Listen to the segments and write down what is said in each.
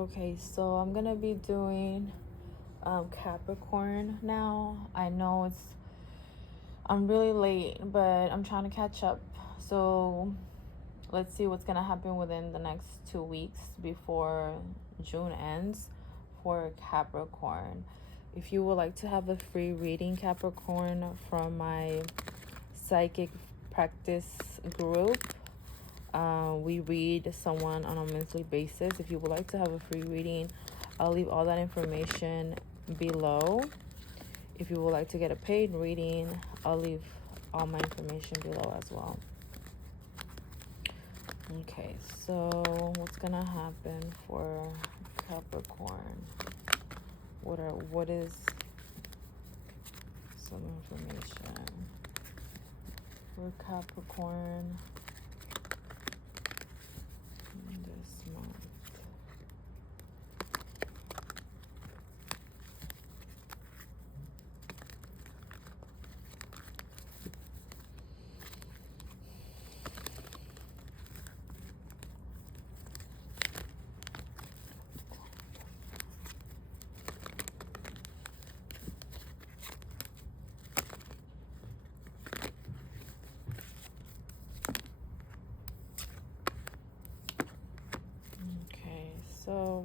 Okay, so I'm gonna be doing Capricorn now. I know I'm really late, but I'm trying to catch up. So let's see what's gonna happen within the next 2 weeks before June ends for Capricorn. If you would like to have a free reading, Capricorn, from my psychic practice group, we read someone on a monthly basis. If you would like to have a free reading, I'll leave all that information below. If you would like to get a paid reading, I'll leave all my information below as well. Okay, so what's gonna happen for Capricorn? What is some information for Capricorn this month? Okay, so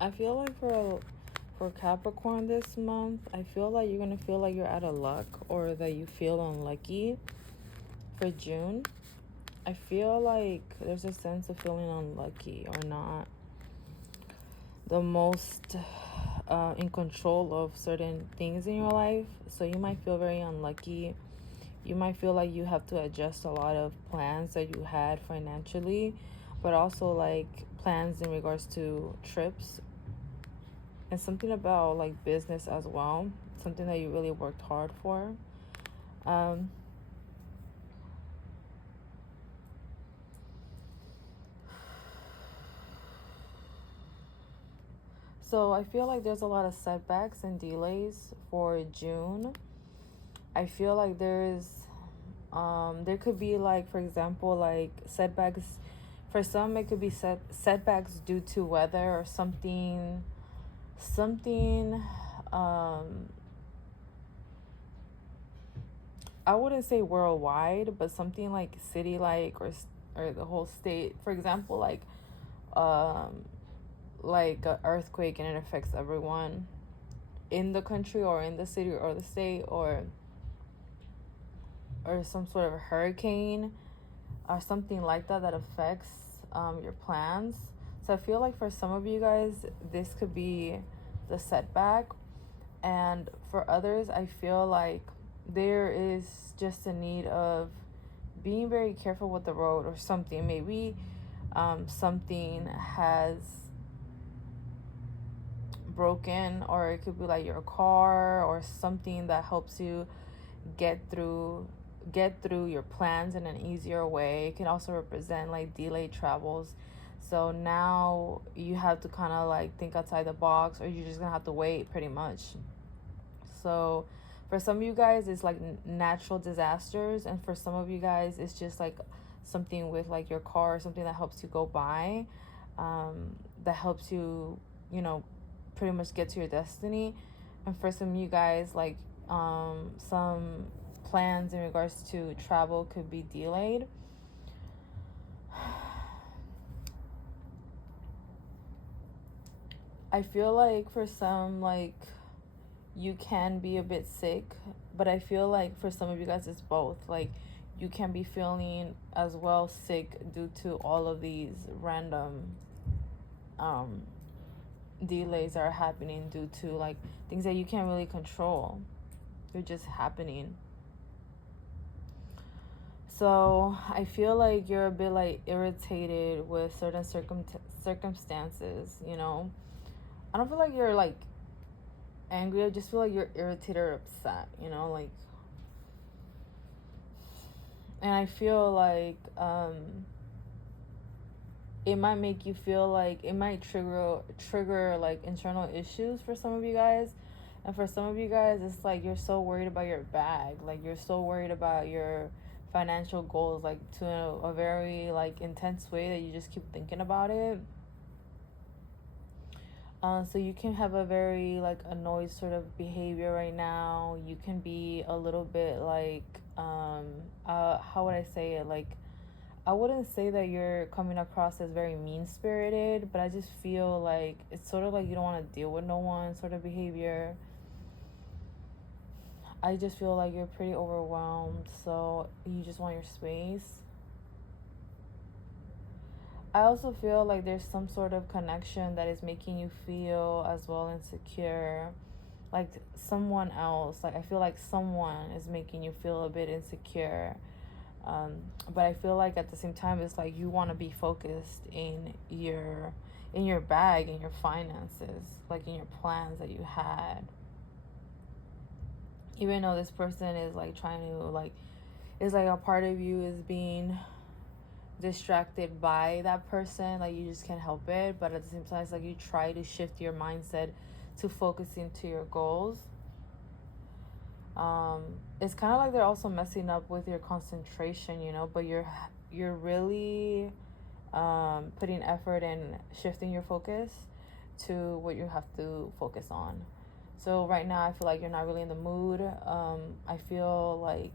I feel like for Capricorn this month, I feel like you're gonna feel like you're out of luck or that you feel unlucky for June. I feel like there's a sense of feeling unlucky or not the most in control of certain things in your life. So you might feel very unlucky. You might feel like you have to adjust a lot of plans that you had financially, but also like plans in regards to trips and something about like business as well, something that you really worked hard for. So I feel like there's a lot of setbacks and delays for June. I feel like there could be, like, for example, like setbacks. For some, it could be setbacks due to weather or something I wouldn't say worldwide, but something like city like or the whole state. For example, like an earthquake and it affects everyone in the country or in the city or the state, or some sort of a hurricane or something like that affects your plans. So I feel like for some of you guys, this could be the setback. And for others, I feel like there is just a need of being very careful with the road or something. Maybe something has broken, or it could be like your car or something that helps you get through your plans in an easier way. It can also represent like delayed travels. So now you have to kind of like think outside the box, or you're just gonna have to wait pretty much. So for some of you guys, it's like natural disasters, and for some of you guys, it's just like something with like your car or something that helps you go by, that helps you, pretty much get to your destiny. And for some of you guys, like some plans in regards to travel could be delayed. I feel like for some, like, you can be a bit sick, but I feel like for some of you guys it's both. Like, you can be feeling as well sick due to all of these random delays that are happening due to like things that you can't really control. They're just happening. So I feel like you're a bit like irritated with certain circumstances. I don't feel like you're like angry. I just feel like you're irritated or upset, like. And I feel like it might make you feel like it might trigger like internal issues for some of you guys. And for some of you guys, it's like you're so worried about your bag. Like, you're so worried about your financial goals, like to a very like intense way that you just keep thinking about it. So you can have a very like annoyed sort of behavior right now. You can be a little bit like how would I say it, like I wouldn't say that you're coming across as very mean spirited, but I just feel like it's sort of like you don't want to deal with no one sort of behavior. I just feel like you're pretty overwhelmed, so you just want your space. I also feel like there's some sort of connection that is making you feel as well insecure. Like someone else, like I feel like someone is making you feel a bit insecure. But I feel like at the same time, it's like you want to be focused in your bag, in your finances, like in your plans that you had. Even though this person is like trying to like, it's like a part of you is being distracted by that person, like you just can't help it. But at the same time, it's like you try to shift your mindset to focusing to your goals. It's kind of like they're also messing up with your concentration, you know, but you're really putting effort in shifting your focus to what you have to focus on. So right now I feel like you're not really in the mood. I feel like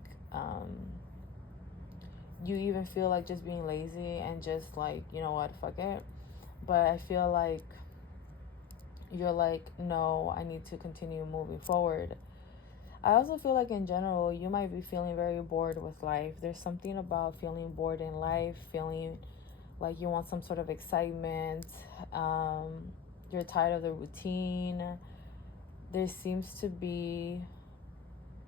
you even feel like just being lazy and just like, you know what, fuck it. But I feel like you're like, no, I need to continue moving forward. I also feel like in general, you might be feeling very bored with life. There's something about feeling bored in life, feeling like you want some sort of excitement. You're tired of the routine. There seems to be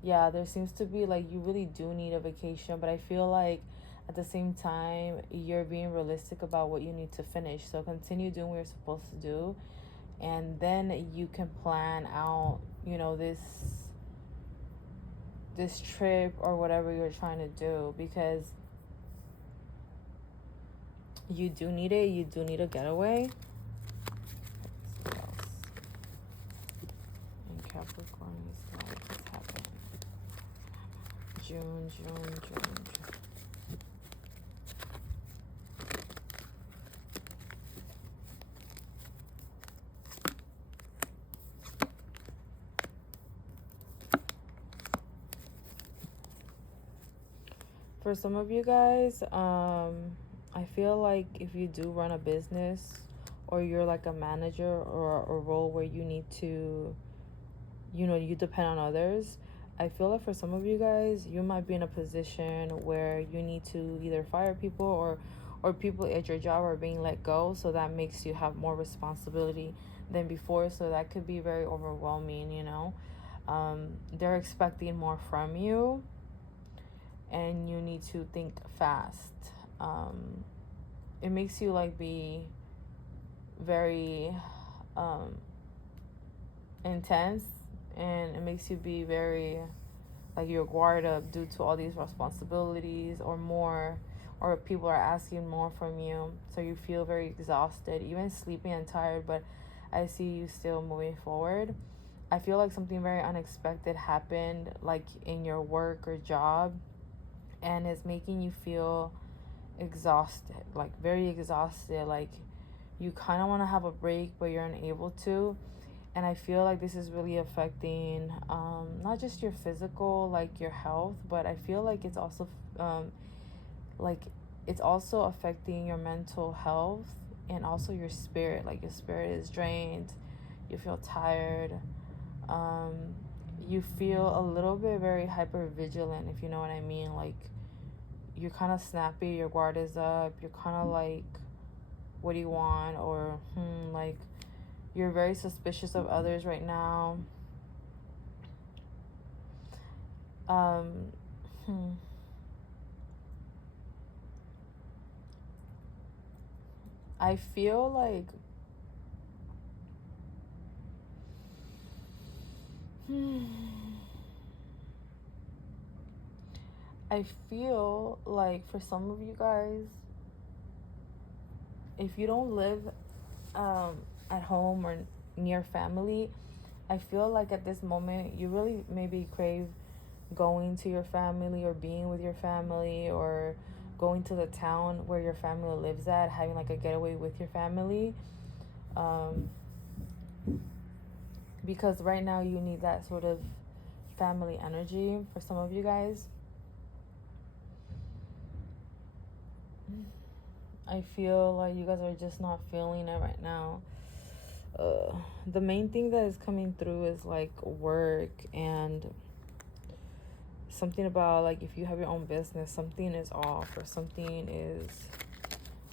like you really do need a vacation, but I feel like at the same time, you're being realistic about what you need to finish. So continue doing what you're supposed to do, and then you can plan out, you know, this trip or whatever you're trying to do, because you do need it. You do need a getaway. What else? In Capricorn is like, what's happening? June. For some of you guys, I feel like if you do run a business or you're like a manager or a role where you need to, you know, you depend on others, I feel like for some of you guys, you might be in a position where you need to either fire people or people at your job are being let go. So that makes you have more responsibility than before. So that could be very overwhelming, you know. They're expecting more from you, and you need to think fast. It makes you like be very intense, and it makes you be very like you're guarded up due to all these responsibilities or more, or people are asking more from you, so you feel very exhausted, even sleepy and tired. But I see you still moving forward. I feel like something very unexpected happened, like in your work or job, and it's making you feel exhausted, like very exhausted. Like you kind of want to have a break, but you're unable to. And I feel like this is really affecting not just your physical, like your health, but I feel like it's also affecting your mental health and also your spirit. Like your spirit is drained, you feel tired, you feel a little bit very hyper vigilant, if you know what I mean. Like you're kind of snappy, your guard is up, you're kind of like, what do you want? Or like you're very suspicious of others right now. I feel like I feel like for some of you guys, if you don't live at home or near family, I feel like at this moment you really maybe crave going to your family or being with your family, or going to the town where your family lives at, having like a getaway with your family. Because right now you need that sort of family energy for some of you guys. I feel like you guys are just not feeling it right now. The main thing that is coming through is like work, and something about like if you have your own business, something is off or something is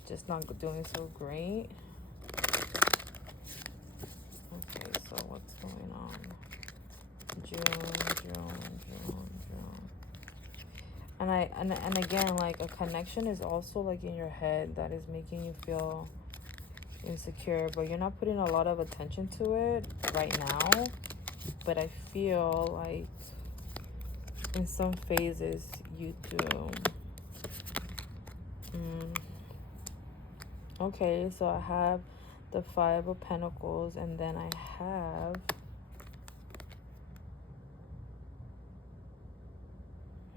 just not doing so great. Okay, so what's going on? June. And again, like a connection is also like in your head that is making you feel insecure, but you're not putting a lot of attention to it right now. But I feel like in some phases you do. Okay, so I have the 5 of Pentacles, and then I have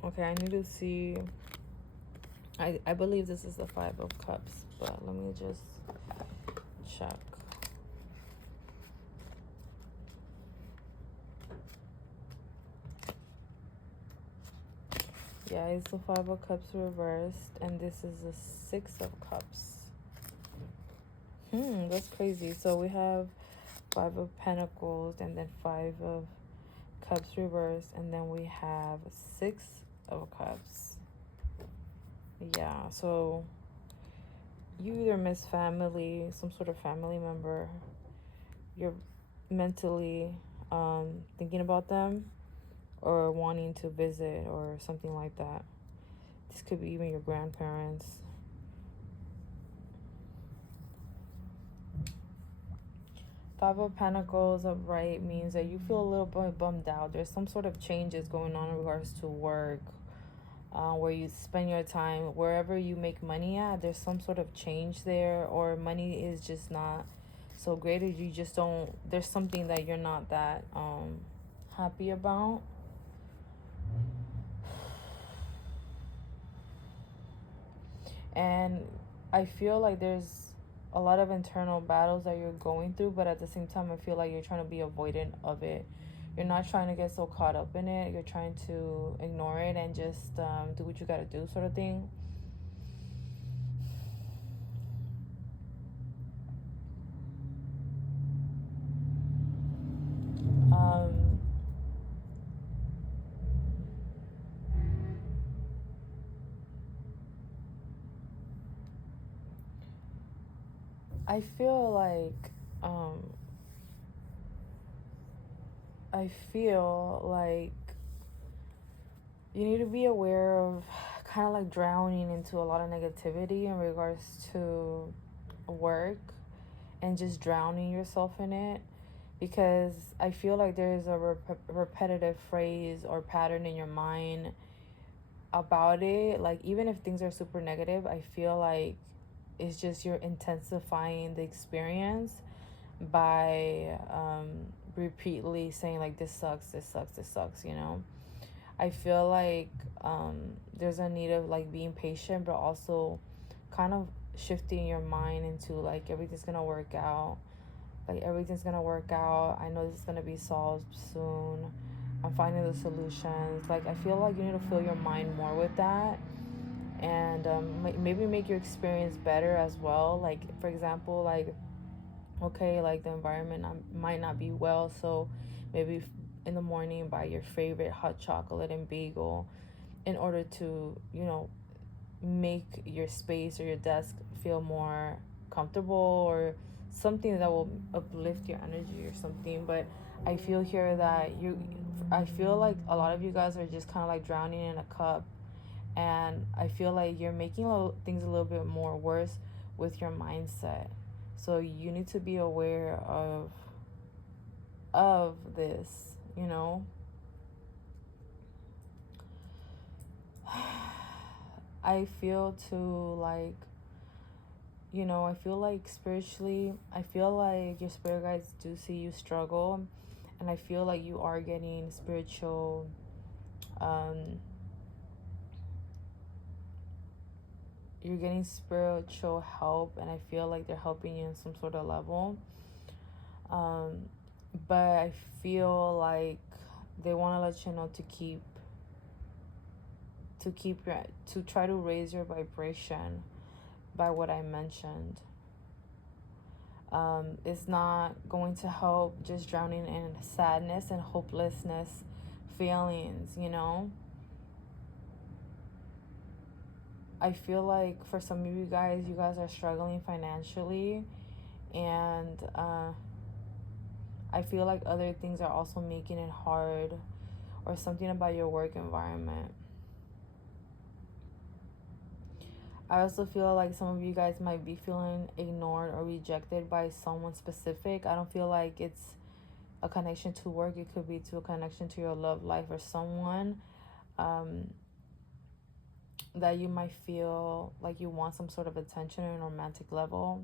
okay, I need to see. I believe this is the 5 of Cups, but let me just check. Yeah, it's the 5 of Cups reversed, and this is the 6 of Cups. That's crazy. So we have 5 of Pentacles, and then 5 of Cups reversed, and then we have 6 of Cups. Yeah, so you either miss family, some sort of family member. You're mentally thinking about them, or wanting to visit, or something like that. This could be even your grandparents. Five of Pentacles upright means that you feel a little bit bummed out. There's some sort of changes going on in regards to work, where you spend your time, wherever you make money at, there's some sort of change there, or money is just not so great, or you just don't, there's something that you're not that happy about. And I feel like there's a lot of internal battles that you're going through, but at the same time, I feel like you're trying to be avoidant of it. You're not trying to get so caught up in it. You're trying to ignore it and just do what you gotta do, sort of thing. I feel like you need to be aware of kind of like drowning into a lot of negativity in regards to work, and just drowning yourself in it, because I feel like there's a repetitive phrase or pattern in your mind about it. Like, even if things are super negative, I feel like it's just you're intensifying the experience by repeatedly saying like, this sucks, you know. I feel like there's a need of like being patient, but also kind of shifting your mind into like, everything's gonna work out. Like, everything's gonna work out. I know this is gonna be solved soon. I'm finding the solutions. Like, I feel like you need to fill your mind more with that, and maybe make your experience better as well. Like, for example, like, okay, like the environment might not be well, so maybe in the morning buy your favorite hot chocolate and bagel, in order to, you know, make your space or your desk feel more comfortable, or something that will uplift your energy or something. But I feel here that I feel like a lot of you guys are just kind of like drowning in a cup, and I feel like you're making things a little bit more worse with your mindset. So you need to be aware of this, you know. I feel too like, you know, I feel like spiritually, I feel like your spirit guides do see you struggle, and I feel like you are getting spiritual You're getting spiritual help, and I feel like they're helping you in some sort of level. But I feel like they want to let you know to try to raise your vibration by what I mentioned. It's not going to help just drowning in sadness and hopelessness feelings, you know. I feel like for some of you guys are struggling financially, and I feel like other things are also making it hard, or something about your work environment. I also feel like some of you guys might be feeling ignored or rejected by someone specific. I don't feel like it's a connection to work. It could be to a connection to your love life, or someone that you might feel like you want some sort of attention on a romantic level.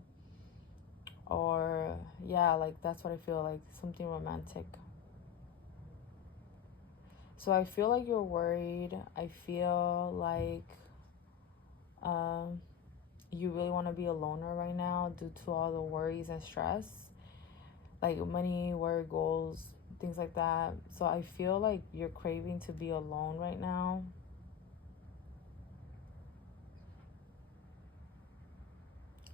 Or yeah, like that's what I feel, like something romantic. So I feel like you're worried. I feel like you really want to be a loner right now due to all the worries and stress, like money, work, goals, things like that. So I feel like you're craving to be alone right now.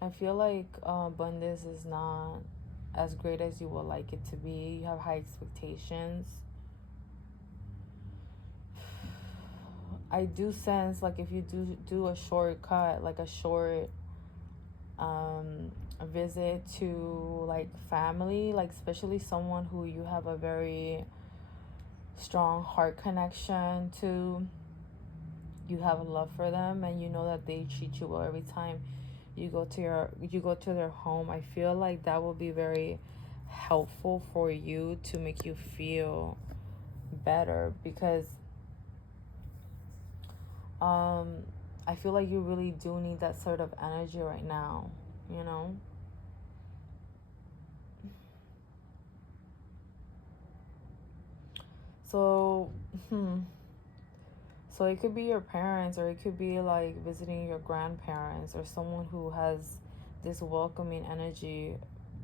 I feel like abundance is not as great as you would like it to be. You have high expectations. I do sense like if you do a shortcut, like a short a visit to like family, like especially someone who you have a very strong heart connection to, you have a love for them, and you know that they treat you well every time you go to their home. I feel like that will be very helpful for you to make you feel better, because I feel like you really do need that sort of energy right now, you know. So so it could be your parents, or it could be like visiting your grandparents, or someone who has this welcoming energy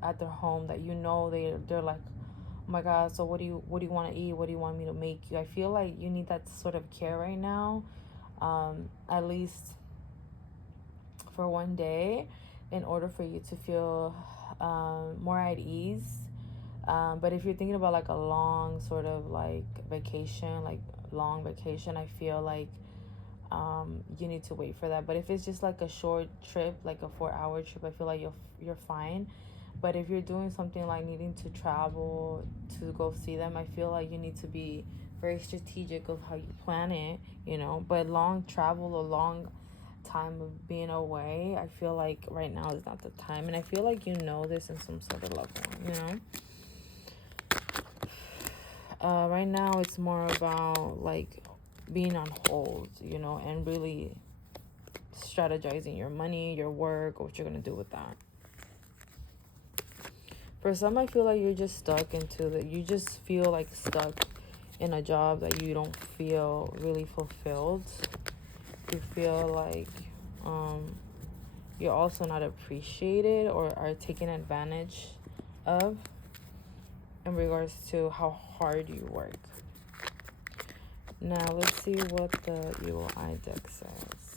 at their home, that you know they're like, oh my god, so what do you want to eat, what do you want me to make you. I feel like you need that sort of care right now, at least for one day, in order for you to feel more at ease. But if you're thinking about like a long sort of like vacation, like long vacation, I feel like you need to wait for that. But if it's just like a short trip, like a 4-hour trip, I feel like you're fine. But if you're doing something like needing to travel to go see them, I feel like you need to be very strategic of how you plan it, you know. But long travel, a long time of being away, I feel like right now is not the time. And I feel like you know this in some sort of level, you know. Right now it's more about like being on hold, you know, and really strategizing your money, your work, what you're gonna do with that. For some, I feel like you're just stuck you just feel like stuck in a job that you don't feel really fulfilled. You feel like you're also not appreciated or are taken advantage of in regards to how hard you work. Now let's see what the Evil Eye deck says.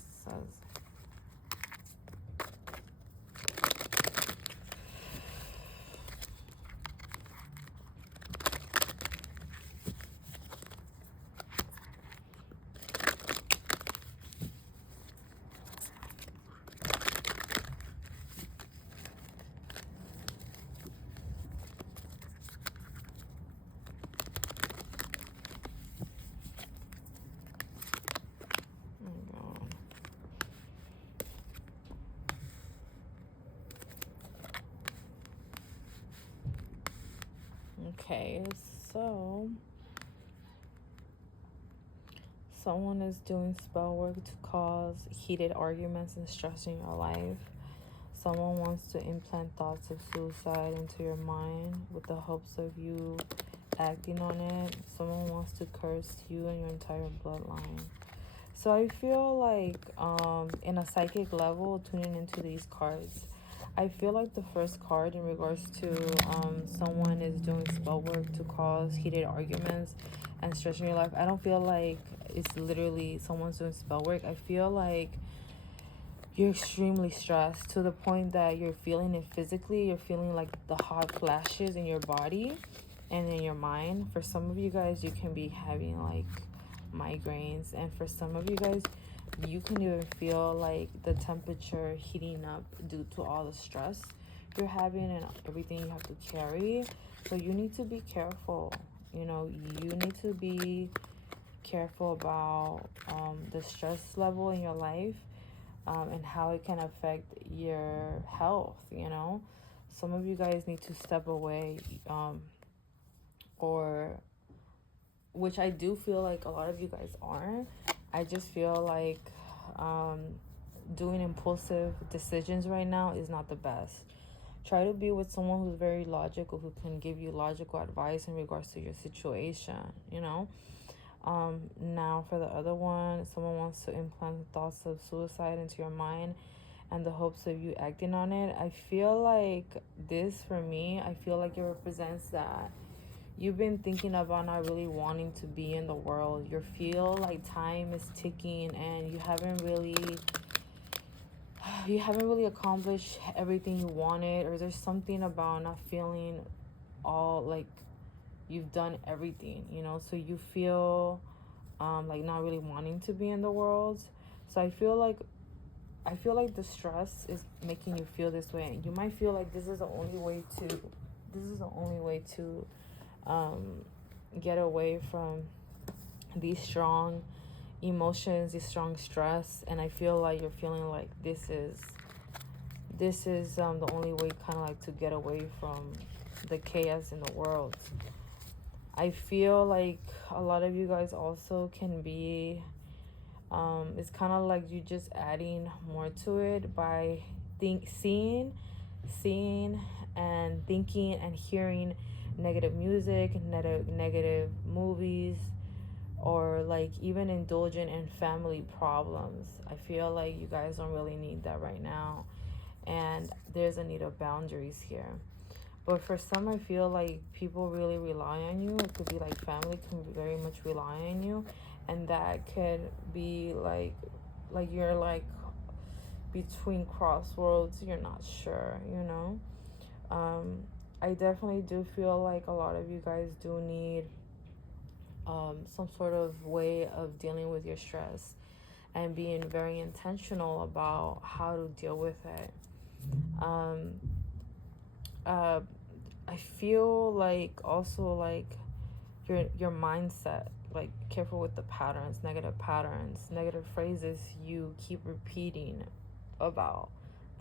Okay, so someone is doing spell work to cause heated arguments and stress in your life. Someone wants to implant thoughts of suicide into your mind with the hopes of you acting on it. Someone wants to curse you and your entire bloodline. So I feel like in a psychic level, tuning into these cards, I feel like the first card in regards to someone is doing spell work to cause heated arguments and stress in your life. I don't feel like it's literally someone's doing spell work. I feel like you're extremely stressed to the point that you're feeling it physically. You're feeling like the hot flashes in your body and in your mind. For some of you guys, you can be having like migraines, and for some of you guys, you can even feel like the temperature heating up due to all the stress you're having and everything you have to carry. So you need to be careful. You know, you need to be careful about the stress level in your life, and how it can affect your health. You know, some of you guys need to step away, or which I do feel like a lot of you guys aren't. I just feel like doing impulsive decisions right now is not the best. Try to be with someone who's very logical, who can give you logical advice in regards to your situation, you know. Now for the other one, someone wants to implant thoughts of suicide into your mind and the hopes of you acting on it. I feel like this, for me, I feel like it represents that you've been thinking about not really wanting to be in the world. You feel like time is ticking and you haven't really accomplished everything you wanted, or there's something about not feeling all like you've done everything, you know. So you feel like not really wanting to be in the world. So I feel like the stress is making you feel this way, and you might feel like this is the only way to get away from these strong emotions, this strong stress. And I feel like you're feeling like this is the only way kind of like to get away from the chaos in the world. I feel like a lot of you guys also can be it's kind of like you just adding more to it by seeing and thinking and hearing negative music, negative movies, or like even indulging in family problems. I feel like you guys don't really need that right now, and there's a need of boundaries here. But for some, I feel like people really rely on you. It could be like family can very much rely on you, and that could be like you're like between crossroads. You're not sure, you know. I definitely do feel like a lot of you guys do need some sort of way of dealing with your stress and being very intentional about how to deal with it. I feel like also like your mindset, like careful with the patterns, negative phrases you keep repeating about.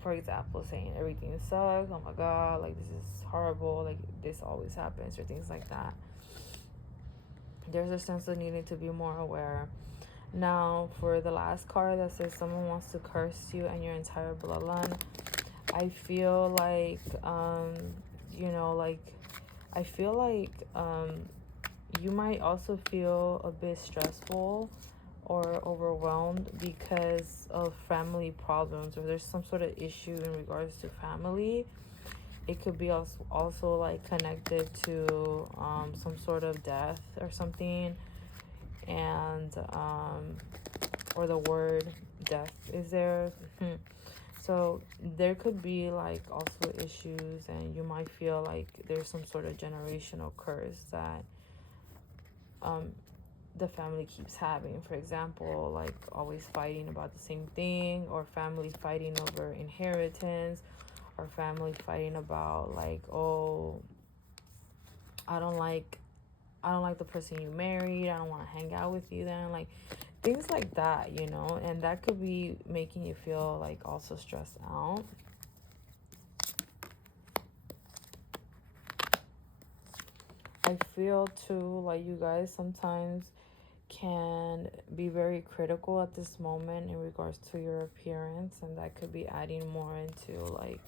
For example, saying everything sucks, oh my god, like this is horrible, like this always happens, or things like that. There's a sense of needing to be more aware. Now, for the last card that says someone wants to curse you and your entire bloodline, I feel like, you know, like, I feel like you might also feel a bit stressful or overwhelmed because of family problems, or there's some sort of issue in regards to family. It could be also like connected to some sort of death or something, and or the word death is there. So there could be like also issues, and you might feel like there's some sort of generational curse that the family keeps having. For example, like always fighting about the same thing, or family fighting over inheritance, or family fighting about like, oh, I don't like the person you married, I don't want to hang out with you then, like things like that, you know. And that could be making you feel like also stressed out. I feel too like you guys sometimes can be very critical at this moment in regards to your appearance, and that could be adding more into like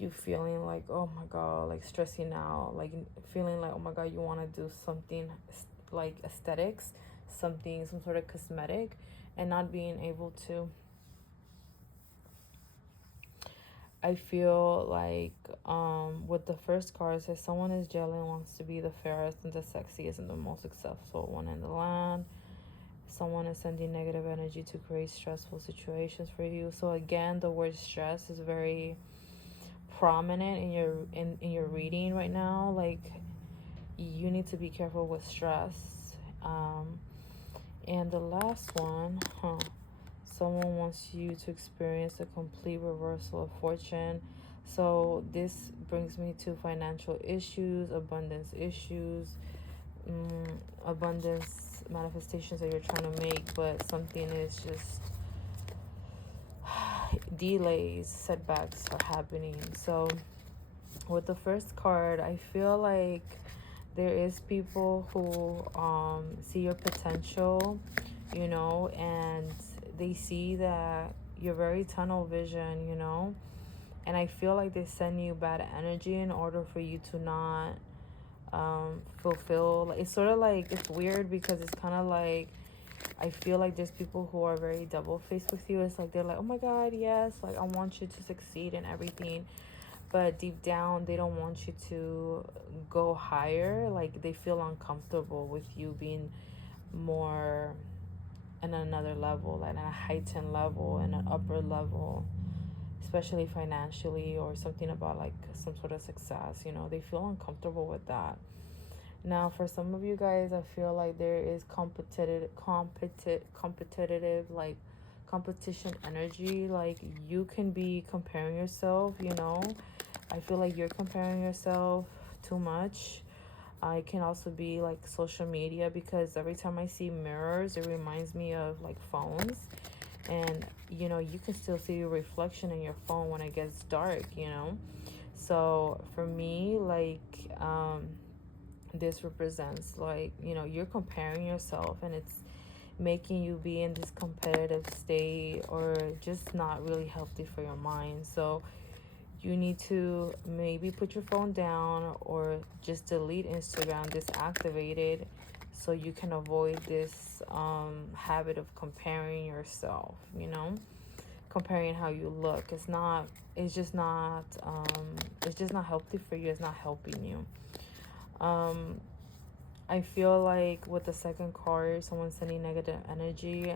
you feeling like, oh my god, like stressing out, like feeling like, oh my god, you want to do something like aesthetics, something, some sort of cosmetic, and not being able to. I feel like with the first card, it says someone is jealous, wants to be the fairest and the sexiest and the most successful one in the land. Someone is sending negative energy to create stressful situations for you. So again, the word stress is very prominent in your reading right now. Like, you need to be careful with stress. And the last one, someone wants you to experience a complete reversal of fortune. So this brings me to financial issues, abundance issues, abundance manifestations that you're trying to make, but something is just delays, setbacks are happening. So with the first card, I feel like there is people who see your potential, you know, and they see that you're very tunnel vision, you know, and I feel like they send you bad energy in order for you to not fulfill. It's sort of like, it's weird because it's kind of like, I feel like there's people who are very double-faced with you. It's like they're like, oh my god, yes, like I want you to succeed and everything, but deep down they don't want you to go higher. Like they feel uncomfortable with you being more in another level, like at a heightened level and an upper level, especially financially, or something about like some sort of success, you know. They feel uncomfortable with that. Now for some of you guys, I feel like there is competitive like competition energy. Like you can be comparing yourself, you know. I feel like you're comparing yourself too much. It can also be like social media, because every time I see mirrors, it reminds me of like phones. And, you know, you can still see your reflection in your phone when it gets dark, you know. So for me, like, this represents like, you know, you're comparing yourself, and it's making you be in this competitive state, or just not really healthy for your mind. So you need to maybe put your phone down, or just delete Instagram, disactivate it, so you can avoid this habit of comparing yourself, you know, comparing how you look. It's just not healthy for you. It's not helping you. I feel like with the second card, someone's sending negative energy.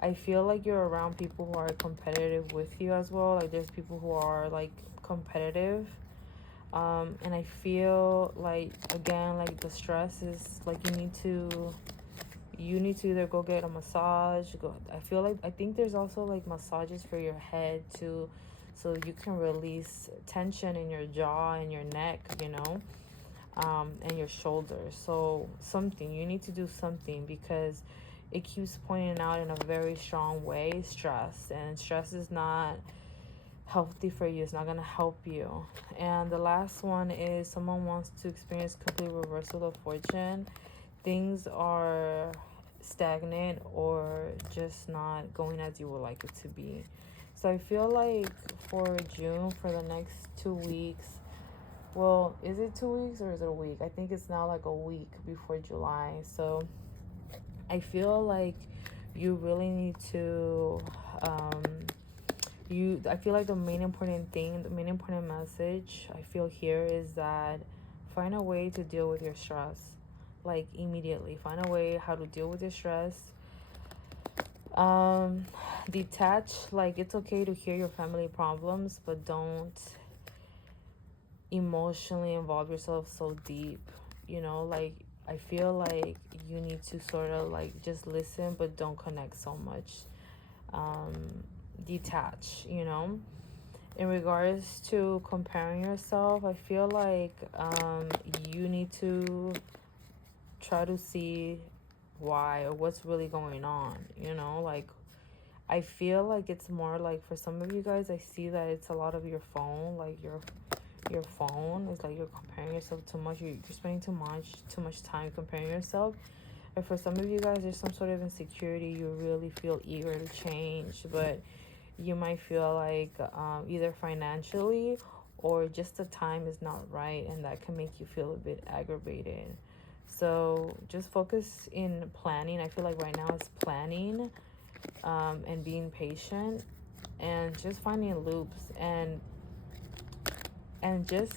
I feel like you're around people who are competitive with you as well. Like there's people who are like competitive. And I feel like, again, like the stress is like you need to either go get a massage. I think there's also like massages for your head too, so you can release tension in your jaw and your neck, you know, and your shoulders. So you need to do something, because it keeps pointing out in a very strong way stress, and stress is not healthy for you. It's not going to help you. And the last one is someone wants to experience complete reversal of fortune. Things are stagnant or just not going as you would like it to be. So I feel like for June, for the next 2 weeks, well, is it 2 weeks or is it a week? I think it's now like a week before July. So I feel like you really need to I feel like the main important message I feel here is that find a way to deal with your stress, like immediately. Find a way how to deal with your stress. Detach. Like it's okay to hear your family problems, but don't emotionally involve yourself so deep, you know. Like I feel like you need to sort of like just listen, but don't connect so much. Detach, you know. In regards to comparing yourself, I feel like you need to try to see why, or what's really going on, you know. Like I feel like it's more like, for some of you guys, I see that it's a lot of your phone. Like your phone is like you're comparing yourself too much. You're spending too much time comparing yourself. And for some of you guys, there's some sort of insecurity. You really feel eager to change, but you might feel like either financially or just the time is not right, and that can make you feel a bit aggravated. So just focus in planning. I feel like right now it's planning, and being patient, and just finding loops, and just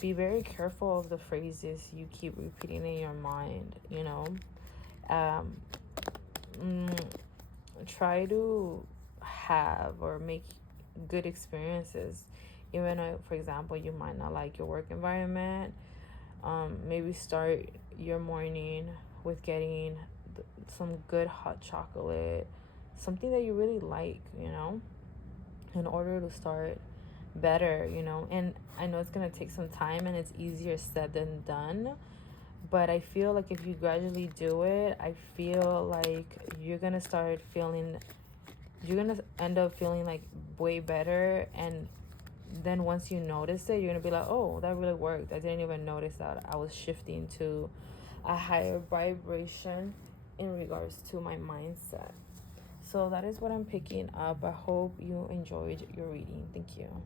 be very careful of the phrases you keep repeating in your mind, you know. um Try to have or make good experiences, even though, for example, you might not like your work environment. Maybe start your morning with getting some good hot chocolate, something that you really like, you know, in order to start better, you know. And I know it's going to take some time, and it's easier said than done, but I feel like if you gradually do it, I feel like you're going to start feeling, you're going to end up feeling like way better. And then once you notice it, you're going to be like, oh, that really worked. I didn't even notice that I was shifting to a higher vibration in regards to my mindset. So that is what I'm picking up. I hope you enjoyed your reading. Thank you.